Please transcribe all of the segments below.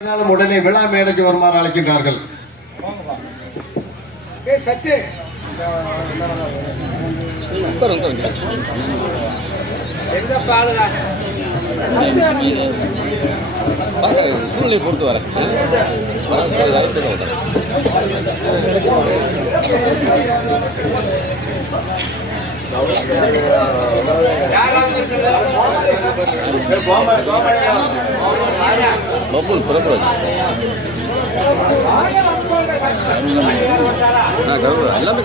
உடனே விழா மேடைக்கு வருமாறு அழைக்கின்றார்கள். சூழ்நிலை பொறுத்து வர எல்லாமே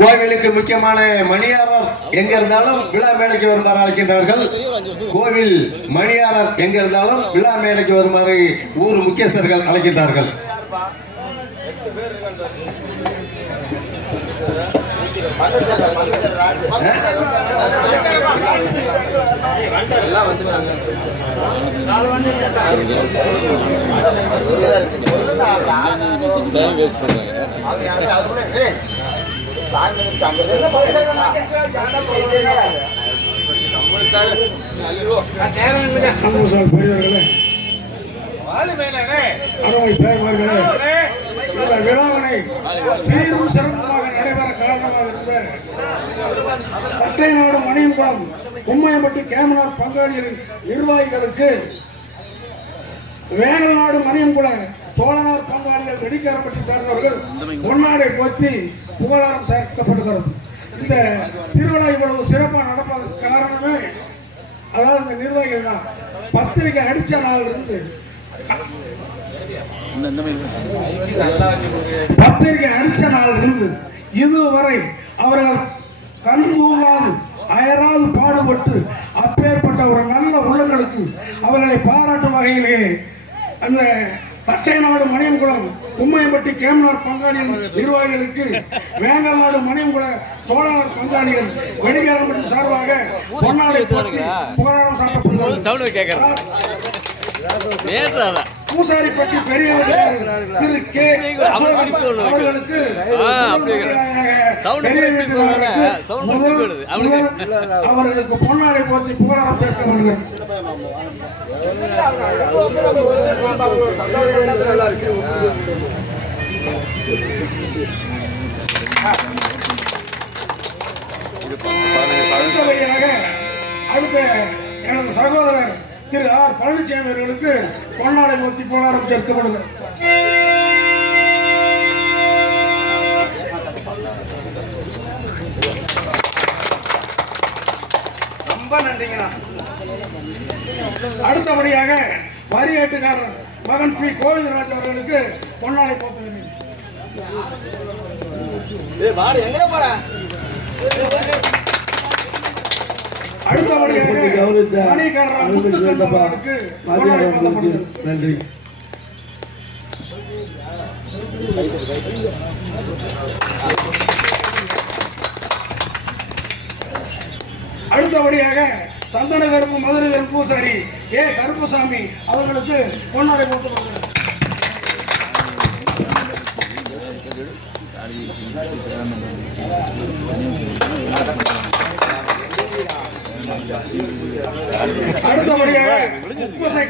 கோவிலுக்கு முக்கியமான மணியாரர் எங்க இருந்தாலும் விழா மேடைக்கு வருமாறு அழைக்கின்றார்கள். கோவில் மணியாரர் எங்க இருந்தாலும் விழா மேடைக்கு வருமாறு ஊர் முக்கியஸ்தர்கள் அழைக்கின்றார்கள். விழாவினை சீரும் சிறப்பாக நடைபெற காரணமாக இருந்த கட்டைநாடு மணியங்குளம் உம்மையம்பட்டி கேமனார் பங்காளிகளின் நிர்வாகிகளுக்கு வேங்கல்நாடு மணியங்குள சோழனார் பங்காளிகள் வெடிக்காரப்பட்டி சேர்ந்தவர்கள் பொன்னாடை போற்றி புகழாரம் சேர்க்கப்படுகிறது. இந்த திருவிழா இவ்வளவு சிறப்பாக நடப்பதற்கு காரணமே அதாவது இந்த நிர்வாகிகள் தான். பத்திரிகை அடிச்ச நாள் இருந்து பத்திரிகை அடிச்ச நாள் இருந்து இதுவரை அவர்கள் கண் தூங்காது அயராது பாடுபட்டு அப்பேற்பட்ட ஒரு நல்ல உள்ளங்களுக்கு அவர்களை பாராட்டும் வகையிலே அந்த கட்டைநாடு மணியங்குளம் உம்மையம்பட்டி கேமனார் பங்காளிகள் நிர்வாகிகளுக்கு வேங்கல்நாடு மணியங்குள சோழனார் பங்காளிகள் வெடிகாரம்பட்டி சார்பாக பொன்னாடை போட்டி புகழாரம் சாட்டப்படுகிறது. பூசாரிப்பட்டி பெரிய திரு கே அவர்களுக்கு அவர்களுக்கு பொன்னாடை போட்டி புகழாரம் சேர்க்கப்படுகிறது. அடுத்த எனது சகோதரர் திரு ஆர் பழனிசாமி அவர்களுக்கு பொன்னாடை போர்த்தி புகழாரம் சேர்க்கப்படுகிறது. ரொம்ப நன்றிங்கண்ணா. அடுத்தபடியாக வரியேட்டுக்காரர் மகன் பி கோவிந்தராஜ் அவர்களுக்கு பொன்னாடை போர்த்தி நன்றி. அடுத்தபடியாக சந்தன கருப்பு மதுரை பூசாரி ஏ கருப்புசாமி அவர்களுக்கு பொன்னாடை போட்டு அடுத்தபடியாக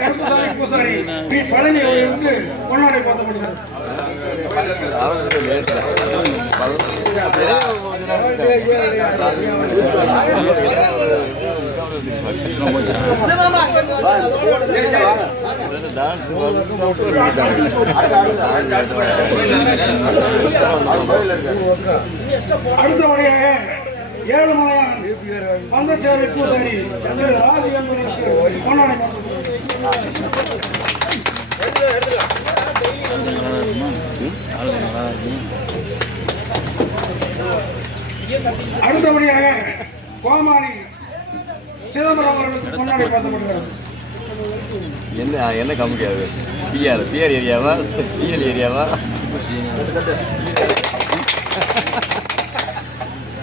கருப்புசாமி பூசாரி பி பழனி அவர்களுக்கு பொன்னாடை போட்டப்படுகிறது. அடுத்தபடியாக ஏழுமலையான் பந்தச்சேரி பூசாரி ராஜி என்பதற்கு பொன்னாடை அடுத்தபடியாக கோமாளி சிதம்பரம் அவர்களுக்கு பொன்னாடை போட்டப்படுகிறது. என்ன கம்மியாது பிஆர் ஏரியாவா சிஎல் ஏரியாவா?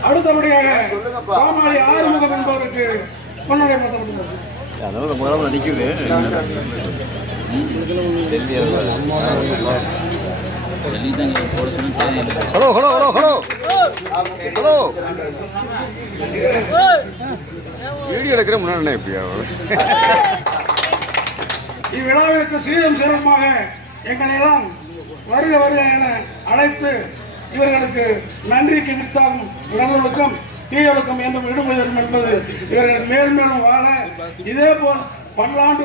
அடுத்தபடியாக கோமாளி ஆறுமுகம் என்பவருக்கு பொன்னாடை போட்டப்படுகிறது. அதனால முதல்ல நிற்குது. Hello hello hello hello hello video எடுக்கிற முன்னாடி எப்படியா இவ்விழாவிற்கு சீரும் சிறப்பாக எங்களை எல்லாம் வருக வருக என அழைத்து இவர்களுக்கு நன்றிக்கு வித்தாகும் நல்லொழுக்கம் தீயொழுக்கம் என்றும் விடுமுறை என்பது இவர்கள் மேல் மேலும் வாழ இதேபோல் பல்லாண்டு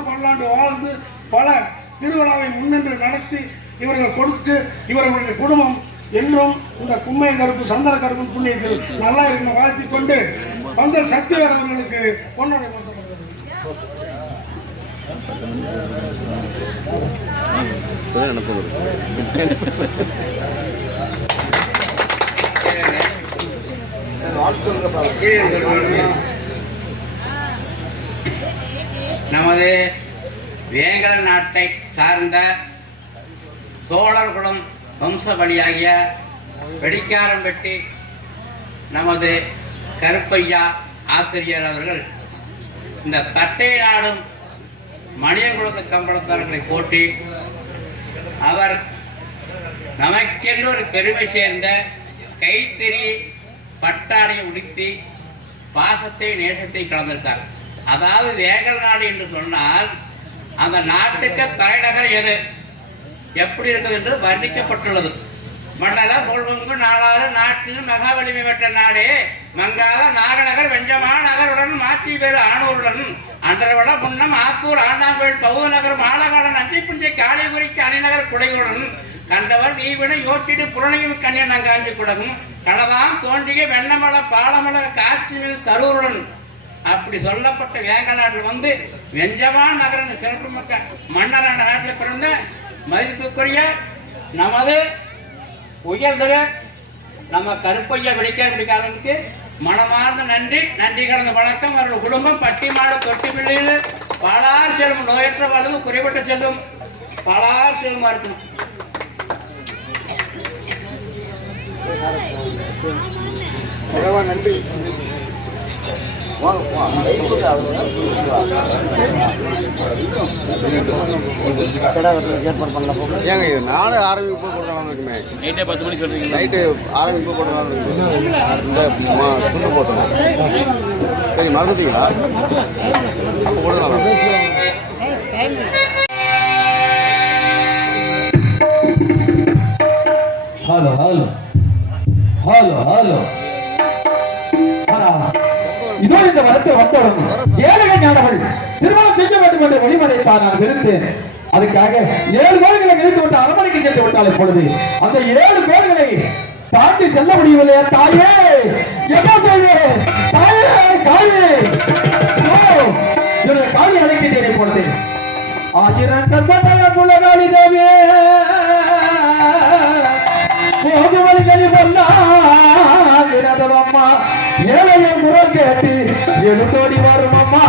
வாழ்ந்து பல திருவிழாவை முன்னின்று நடத்தி இவர்கள் கொடுத்து இவர்களுடைய குடும்பம் என்றும் இந்த கும்மை கருப்பு சந்தன கருப்பு புண்ணியத்தில் நல்லா இருக்க வாழ்த்திக் கொண்டு பந்தல் சக்திவேல் அவர்களுக்கு பொன்னடை நமது வேங்கட நாட்டை சார்ந்த சோழர்குலம் வம்சபடியாகிய வெடிக்காரம்பட்டி நமது கருப்பையா ஆசிரியர் அவர்கள் இந்த தட்டை நாடும் மணியகுலத்து கம்பளத்தார்களை போட்டி அவர் நமக்கென்று ஒரு பெருமை சேர்ந்த கைத்தறி பட்டாடையை உடுத்தி பாசத்தை நேசத்தை கலந்திருக்கார். அதாவது வேங்கட நாடு என்று சொன்னால் அந்த நாட்டுக்கு தலைநகர் எது எப்படி இருக்குது என்று வர்ணிக்கப்பட்டுள்ளது. மண்டல பொல்வங்கு நாளாறு நாட்டில் மகா வலிமை பெற்ற நாடே மங்காத நாகநகர் வெஞ்சமா நகருடன் மாற்றி பெரு ஆணூருடன் அன்றவிட முன்னம் ஆத்தூர் ஆண்டாங்கோயில் பௌத நகர் மாலகாடன் அந்திப்புஞ்சை காளிகுறிக்கு அணிநகர் குடைகளுடன் கண்டவர் நீவினை யோட்டிடு புறணையும் கண்ணியன் காஞ்சி குடகும் கடதாம் தோன்றிய வெண்ணமல பாலமல காட்சிமில் தரூருடன் அப்படி சொல்லப்பட்ட வேங்கட நாட்டில் வந்து வெஞ்சமான் நகரின் சிறப்பு மக்கள் மன்னர் என்ற நாட்டில் பிறந்த மதிப்புக்குரிய நமது உயர்ந்தர நம்ம கருப்பையா பிடிக்காதவனுக்கு மனமார்ந்த நன்றி கலந்த வணக்கம். அவர்கள் குடும்பம் பட்டிமாடு தொட்டி பிள்ளைகள் பலார் செல்வம் நோயற்ற வாழ்வு குறைபட்ட செல்வம் பலார் செல்வமா இருக்கணும். நன்றி. ஏங்க இது நாடு ஆரம்பிப்பு கொடுக்கலாம் இருக்குமே நைட்டே 10 மணிக்கு சொல்றீங்க நைட்டு ஆரம்பிப்பு கொடுக்கலாம் இந்த துண்டு போத்தணும் சரி மறந்துட்டீங்களா அப்போ கொடுக்கலாம் ஹலோ ஹலோ ஹலோ ஹலோ இதோ இந்த வரத்தை வந்தவன் ஏழைகள் ஞானவள் திருமணம் செய்ய வேண்டும் என்ற வழிமுறைத்தான் நான் வெறுத்தேன். அதுக்காக 7 பேர்களை நிறுத்தி விட்டு அரண்மனைக்கு சென்று விட்டால் இப்பொழுது அந்த 7 பேர்களை தாண்டி செல்ல முடியவில்லையா தாயே? என்ன செய்வேன் தாயே? காளி என்னுடைய காளி அழைக்கின்றேன் இப்பொழுது. 1000 கற்பட்டாய புலகாளி தேவியே போகுவழிகளில் அம்மா ஏழைய முறை கேட்டு எழுத்தோடி வரும் அம்மா